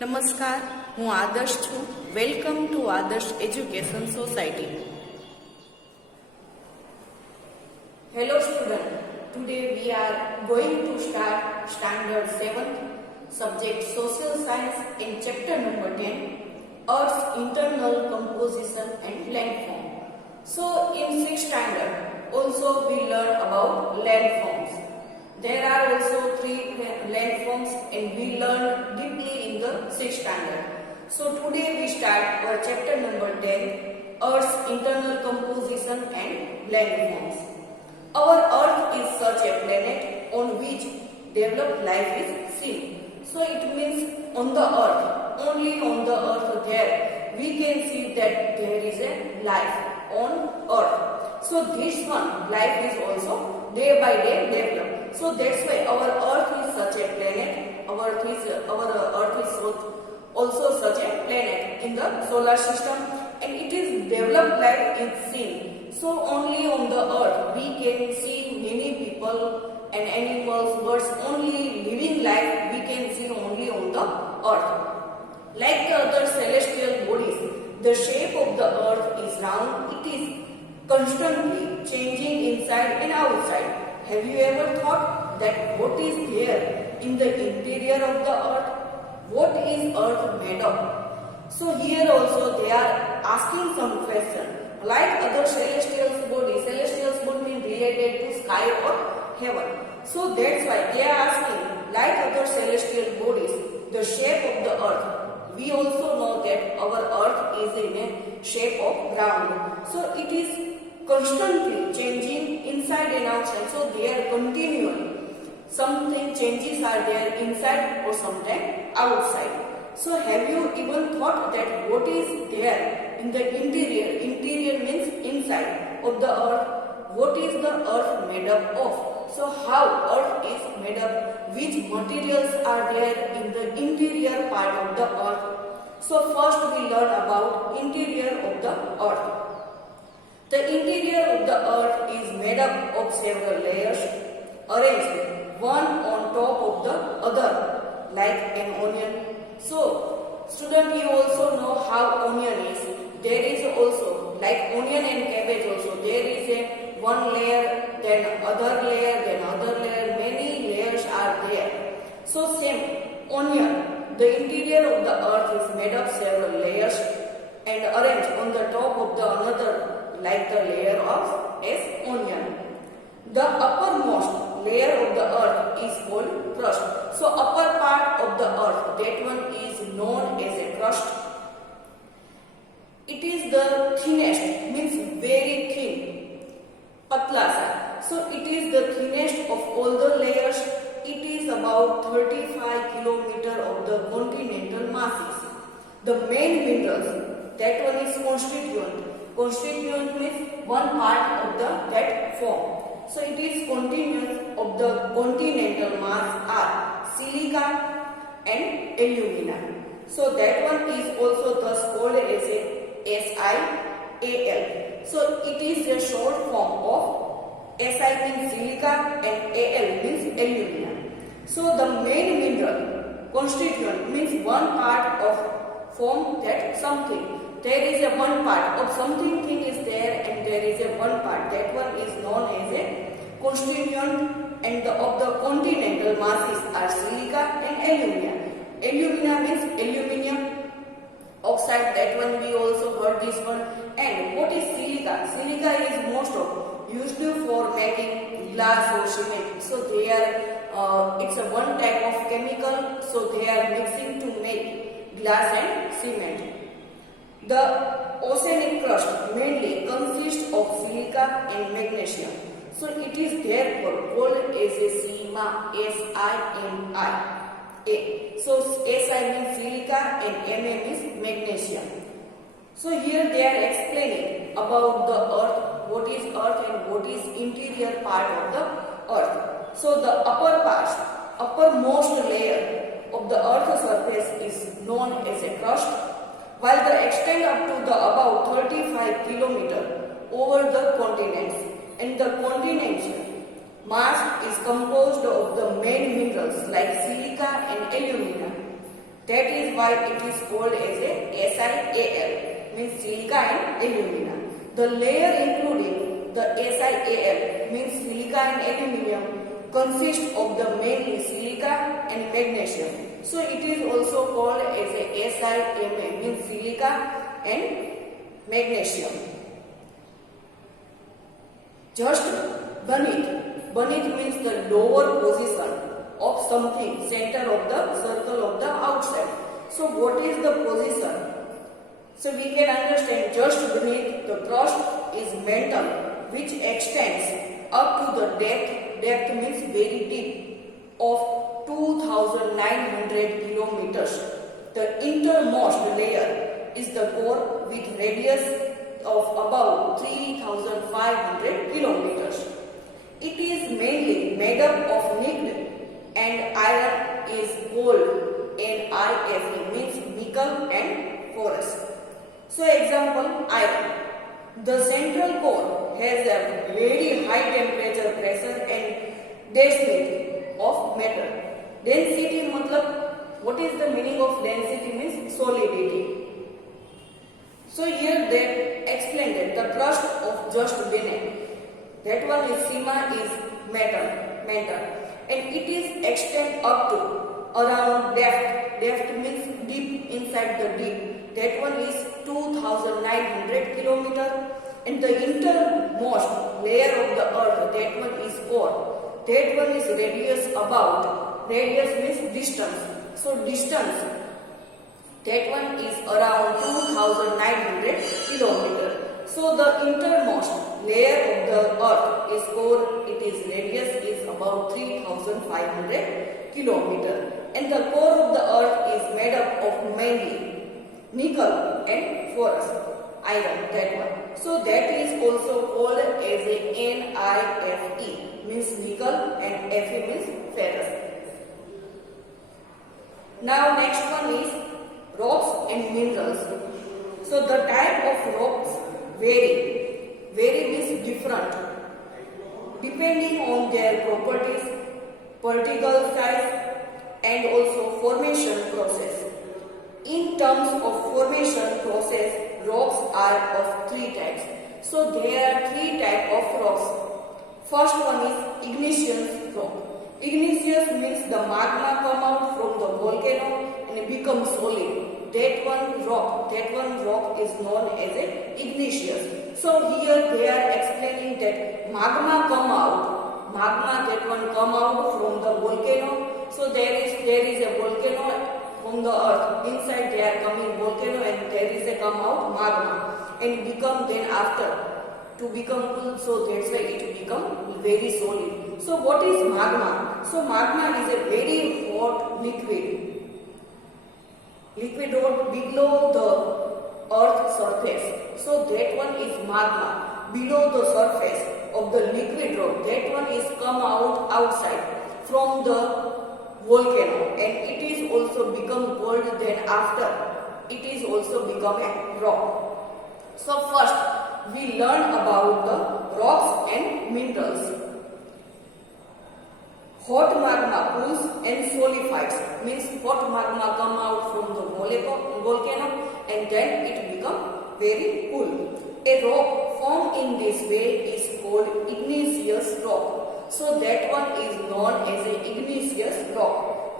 નમસ્કાર, હું આદર્શ છું. વેલકમ ટુ આદર્શ education society. Hello student, today we are going to start standard 7th subject social science in chapter number 10, Earth's internal composition and landform. So in 6th standard also we learn about landforms. There are also 3 landforms and we learn deeply in the 6th standard. So today we start our chapter number 10, Earth's internal composition and landforms. Our Earth is such a planet on which developed life is seen. So it means on the Earth, only on the Earth there we can see that there is a life on Earth. So this one life is also day by day developed. So that's why our Earth is such a planet. Our Earth is also such a planet in the solar system, and it is developed life is seen. So only on the Earth we can see many people and animals, birds. Only living life we can see only on the Earth. Like the other celestial bodies, the shape of the Earth is round. It is constantly changing inside and outside. Have you ever thought that what is there in the interior of the Earth? What is Earth made of? So here also they are asking some question. Like other celestial bodies mean related to sky or heaven. So that's why they are asking, like other celestial bodies, the shape of the Earth. We also know that our Earth is in a shape of round. So it is constantly changing inside and outside. So they are continually. Something changes are there inside or sometimes outside. So have you even thought that what is there in the interior? Interior means inside of the Earth. What is the Earth made up of? So how Earth is made up? Which materials are there in the interior part of the Earth? So first we learn about interior of the Earth. The interior of the Earth is made up of several layers arranged one on top of the other like an onion. So student, you also know how onion is. There is also like onion and cabbage also. There is a one layer, then other layer, then other layer. Many layers are there. So same onion. The interior of the Earth is made of several layers and arranged on the top of the another like the layer of as onion. The uppermost layer of the Earth is called crust. So upper part of the Earth, that one is known as a crust. It is the thinnest, means very thin, patla sa. So it is the thinnest of all the layers. It is about 35 kilometer of the continental masses. The main minerals, that one is constituent. Constituent means one part of the that form. So it is continuous of the continental mass are silica and alumina. So that one is also thus called as a SiAl. So it is a short form of Si means silica and Al means alumina. So the main mineral constituent means one part of form that something. There is a one part of something thing is there and there is a one part. That one is known as a constituent, and of the continental masses are silica and alumina. Alumina means aluminium oxide. That one we also heard this one. And what is silica? Silica is most of used for making glass or cement. So they are it's a one type of chemical. So they are mixing to make glass and cement. The oceanic crust mainly consists of silica and magnesium. So it is therefore called as a SIMA, S-I-M-I. So Si means silica and Ma means magnesium. So here they are explaining about the Earth, what is Earth and what is interior part of the Earth. So the uppermost layer of the Earth's surface is known as a crust, while the extent up to the about 35 kilometer over the continents, and the continents mass is composed of the main minerals like silica and alumina. That is why it is called as a SiAl, means silica and alumina. The layer including the SiAl, means silica and aluminium, consists of the mainly silica and magnesium. So it is also called as a SiMa, means silica and magnesium. Just beneath means the lower position of something, center of the circle of the outside. So what is the position? So we can understand just beneath the crust is mantle, which extends up to the depth means very deep, of 2,900 kilometers. The innermost layer is the core with radius of about 3,500 kilometers. It is mainly made up of nickel and iron is gold, NiFe, means nickel and ferrous. So example, iron. The central core has a very high temperature, pressure and density of metal. Density matlab, what is the meaning of density? Means solidity. So here they explained that the crust of just beneath, that one is sima, is metal, and it is extend up to around depth means deep, inside the deep. That one is 2,900 kilometer, and the innermost layer of the earth, that one is core. That one is radius about. Radius means distance. So distance, that one is around 2,900 kilometer. So the innermost layer of the earth is core. It is radius is about 3,500 kilometer, and the core of the earth is made up of mainly nickel and ferrous, iron, that one. So that is also called as a NiFe, means nickel, and Fe means ferrous. Now next one is rocks and minerals. So the type of rocks vary means different depending on their properties, particle size and also formation process. In terms of formation process, rocks are of three types. So there are three types of rocks. First one is igneous rock. Igneous means the magma come out from the volcano and become solid. That one rock is known as a igneous. So here they are explaining that magma come out from the volcano. So there is a volcano from the earth. Inside they are coming volcano, and there is a come out magma and become then after to become cool. So that's why it become very solid. So what is magma? So magma is a very hot liquid rock below the earth surface. So that one is magma below the surface of the liquid rock. That one is come out outside from the volcano, and it is also become cold. Then after it is also become a rock. So first we learn about the rocks and minerals. Hot magma cools and solidifies, means hot magma come out from the volcano and then it become very cool. A rock formed in this way is called igneous rock. So that one is known as an igneous rock.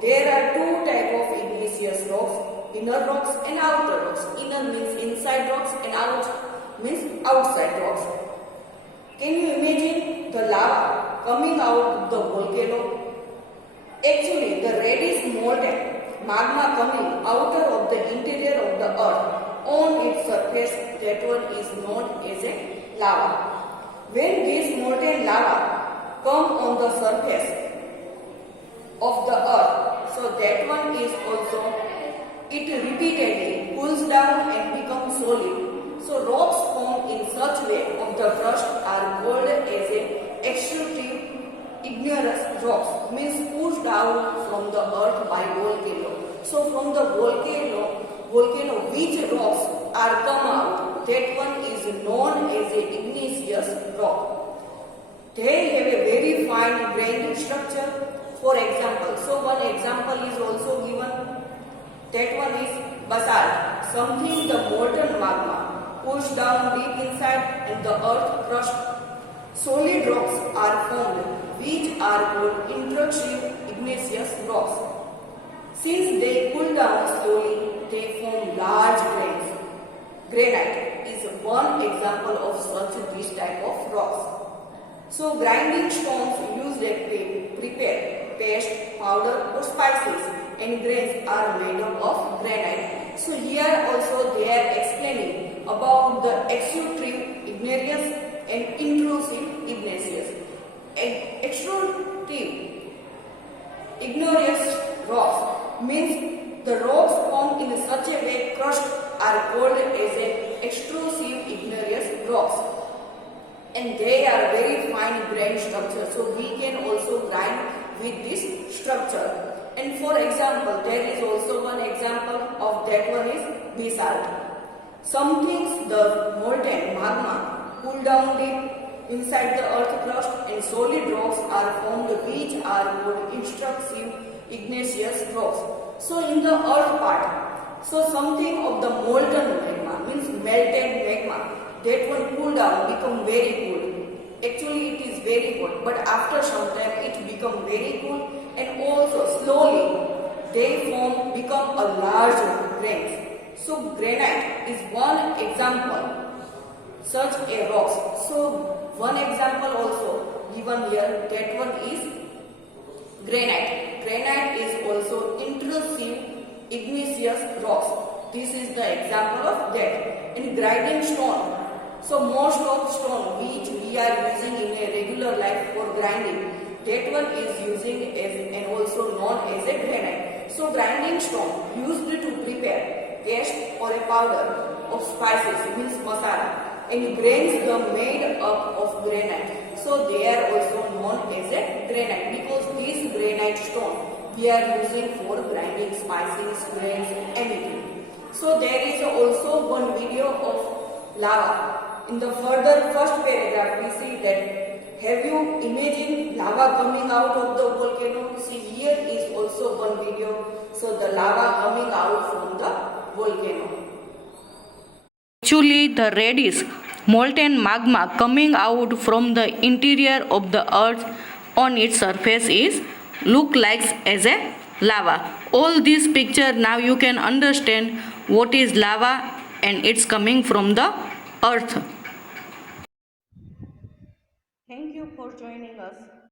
There are two types of igneous rocks, inner rocks and outer rocks. Inner means inside rocks and out means outside rocks. Can you imagine the lava coming out of the volcano? Actually, the red is molten magma coming outer of the interior of the earth. On its surface, that one is known as a lava. When this molten lava come on the surface of the earth, so that one is also, it repeatedly cools down and becomes solid. So rocks formed in such way of the crust are called as a extrusive igneous rocks, means pushed out from the earth by volcano. So from the volcano which rocks are come out, that one is known as a igneous rock. They have a very fine grained structure. For example, so one example is also given, one is basalt, something the molten magma pushed down deep inside and the earth crushed. Solid rocks are formed, which are called intrusive igneous rocks. Since they cool down slowly, they form large grains. Granite is one example of such this type of rocks. So grinding stones used to prepare paste, powder or spices, and grains are made up of granite. So here also they are explaining about the extrusive igneous and intrusive igneous. Extrusive igneous rocks means the rocks formed in such a way crushed are called as an extrusive igneous rocks, and they are very fine grained structure, so we can also grind with this structure. And for example, there is also one example of that one is basalt. Some things the molten magma cool down deep inside the earth crust, and solid rocks are formed which are called intrusive igneous rocks. So in the earth part, so something of the molten magma means melted magma, that one cool down become very cool. Actually it is very hot, but after some time it become very cool, and also slowly they become a large grains. So granite is one example such a rocks. So one example also given here, that one is granite. Granite is also intrusive igneous rocks. This is the example of that. And grinding stone. So most of stone which we are using in a regular life for grinding, that one is using as and also known as a granite. So grinding stone used to prepare paste or a powder of spices means masala, and grains are made up of granite. So they are also known as a granite because this granite stone we are using for grinding spices, grains, anything. So there is also one video of lava. In the first paragraph we see that, have you imagined lava coming out of the volcano? See, here is also one video. So the lava coming out from the volcano. Actually, the red is molten magma coming out from the interior of the earth on its surface is look like as a lava. All this picture now you can understand what is lava, and it's coming from the earth. Thank you for joining us.